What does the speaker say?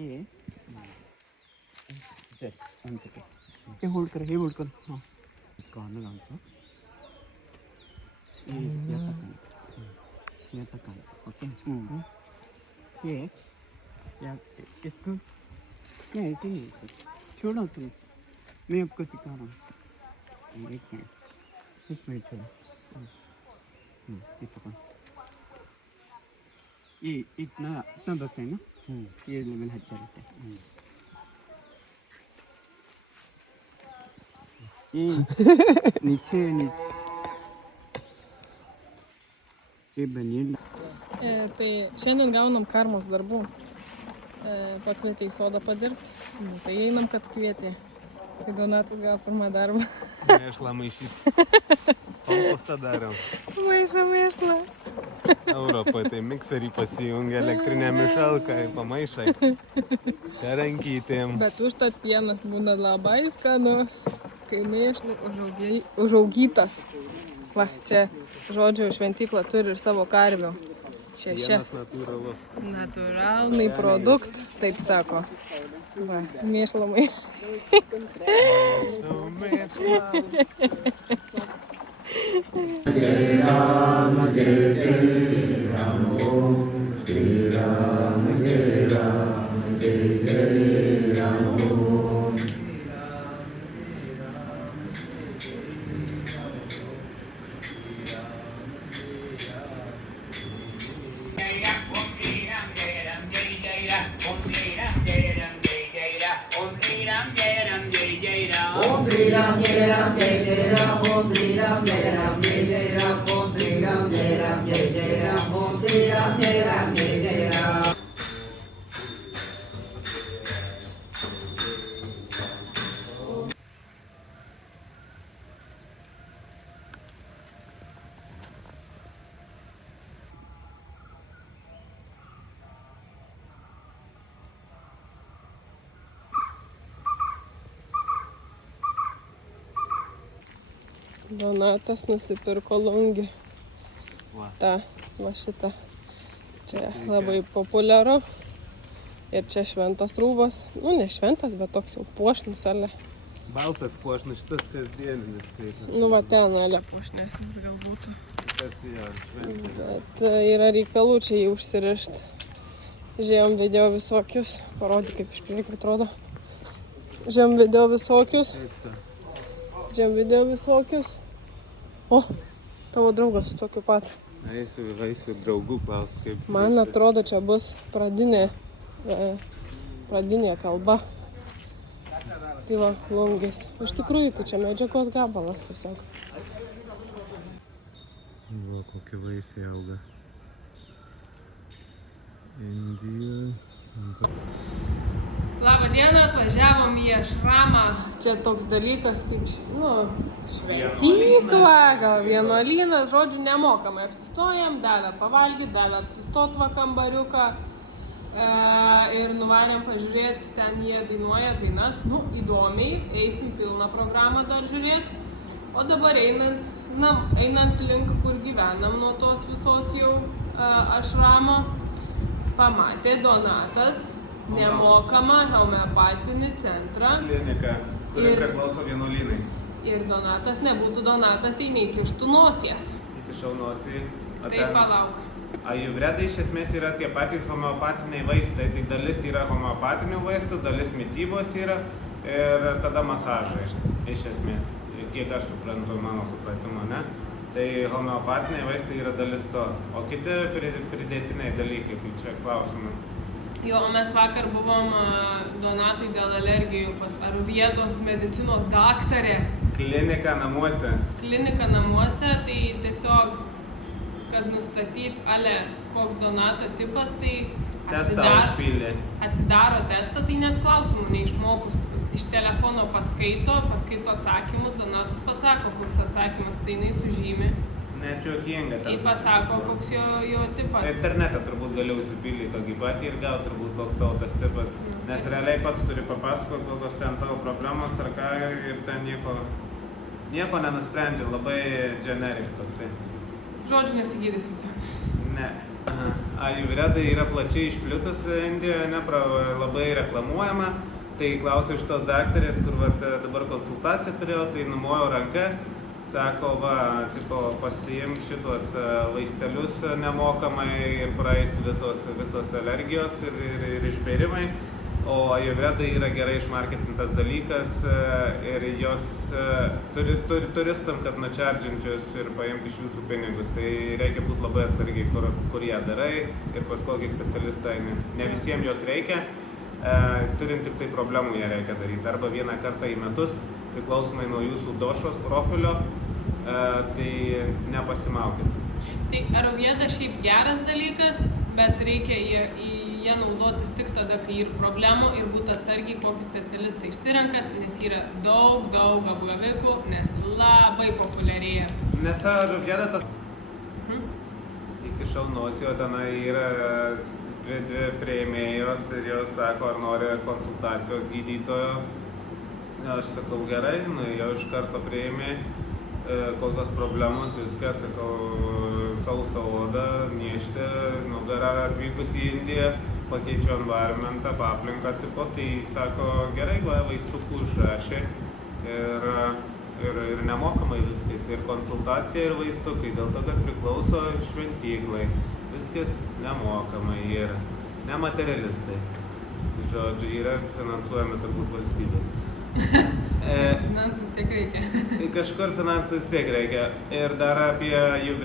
ये हे होल्ड कर हां कॉर्नर आणतो याचा कान ओके ये या इसको क्या है कि छोड़ो तुम मैं आपको सिखा रहा हूँ ये क्या इसमें छोड़ो ये पकड़ ये इतना बस है ना ये लेवल अच्छा रहता है ये नीचे ये बनिए Tai šiandien gaunam karmos darbų. Pakvietė į sodą padirbti. Tai einam, kad kvietė. Tai Donatas gal pirmą darbą. Mėšlą maišyti. Kompostą darėm. Maišą. Europoje tai mikserį pasijungia elektrinę mišalką ir pamaišai. Čia rankytėm. Bet užtat pienas būna labai skanus, kai mėšlai užaugytas. Va, čia, žodžiu, šventykla turi ir savo karvių. Vienas natūralus. Natūralnai produkt, taip sako. Va, mėšla maišą. Donatas nusipirko lungį. Va šitą. Čia labai populiaru. Ir čia šventas rūbas. Nu, ne šventas, bet toks jau puošnus, ale. Baltas puošnus, šitas kasdieninis. Nu, va ten, ale puošnesnis galbūt. Tas jo, šventas. Bet yra reikalų čia jį užsirišti. Žiūrėjom video visokius. Parodė, kaip iš priekio atrodo. Žiūrėjom video visokius. O, tavo draugas su tokiu pat. Eisiu draugų klaust, kaip... Man atrodo, čia bus pradinė kalba. Tai va, lungis. Iš tikrųjų, tai čia medžiagos gabalas tiesiog. Va, kokie vaisiai auga. Indija. Labą dieną, atvažiavom į ašramą. Čia toks dalykas kaip, šventykla, gal vienuolynas, žodžiu, nemokamai apsistojam, davė pavalgyti, davė apsistot va kambariuką ir nuvarėm pažiūrėti, ten jie dainuoja dainas, įdomiai, eisim pilną programą dar žiūrėti. O dabar einant link, kur gyvenam nuo tos visos jau ašramo, pamatė Donatas nemokamą homeopatinį centrą. Klinika, kuri priklauso vienuolynai. Ir Donatas nebūtų Donatas, jei neįkištų nosies. Įkišau nosį. Tai palauk. Ajurvedai iš esmės yra tie patys homeopatiniai vaistai. Tai dalis yra homeopatinių vaistų, dalis mitybos yra ir tada masažai iš esmės. Kiek aš suprantu, mano supratimo, ne? Tai homeopatiniai vaistai yra dalis to. O kiti pridėtiniai dalykai, tai čia klausimai. Jo, mes vakar buvom Donatui dėl alergijų pas Arviedos medicinos daktarė. Klinika namuose. Klinika namuose, tai tiesiog, kad nustatyt, koks Donato tipas, tai atsidaro testą, tai net klausimų neišmokus. Iš telefono paskaito atsakymus, Donatus pats sako, koks atsakymas, tai jinai sužymi. Net juokinga. Tai pasako, koks jo tipas. Internete turbūt galiu įsipildyti tokį patį ir gauti turbūt koks tavo tas tipas. Nes realiai pats turi papasakoti, kokios ten tavo problemos ar ką ir ten nieko nenusprendžia, labai generic toksai. Žodžiu, nesigydysim ten. Ne. Ajurveda yra plačiai išplitusi Indijoje, labai reklamuojama. Tai klausiau šitos daktarės, kur dabar konsultaciją turėjau, tai numojo ranka, sako, pasiimk šitos vaistelius nemokamai ir praeis visos alergijos ir išbėrimai. O ajurveda yra gerai išmarketintas dalykas ir jos turi turistam, kad načardžinčius ir paimti iš jūsų pinigus. Tai reikia būti labai atsargiai, kur ją darai ir pas kokį specialistą. Ne visiems jos reikia, turint tik tai problemų ją reikia daryti. Arba vieną kartą į metus, priklausomai nuo jūsų došos profilio, tai nepasimaukit. Tai ajurveda šiaip geras dalykas, bet reikia jie naudotis tik tada, kai yra problemų ir būti atsargiai, kokį specialistą išsirenkat, nes yra daug apgavikų, nes labai populiarėja. Nes ta ajurveda tas iki šalnos jo tenai yra dvi prieimėjos ir jos sako, ar nori konsultacijos gydytojo. Aš sakau, gerai, jau iš karto prieimė, kokios problemos, viskas, sakau, sausa oda, niežti, nugarą atvykus į Indiją, pakeičiu environmentą, aplinką tipo, tai sako, gerai, vaistukų užrašė ir nemokamai viskas, ir konsultacija, ir vaistukai, dėl to, kad priklauso šventyklai, viskas nemokamai ir nematerialistai. Žodžiu, yra finansuojami turbūt valstybės. Finansus tiek reikia. Kažkur finansus tiek reikia. Ir dar apie ajurvedą.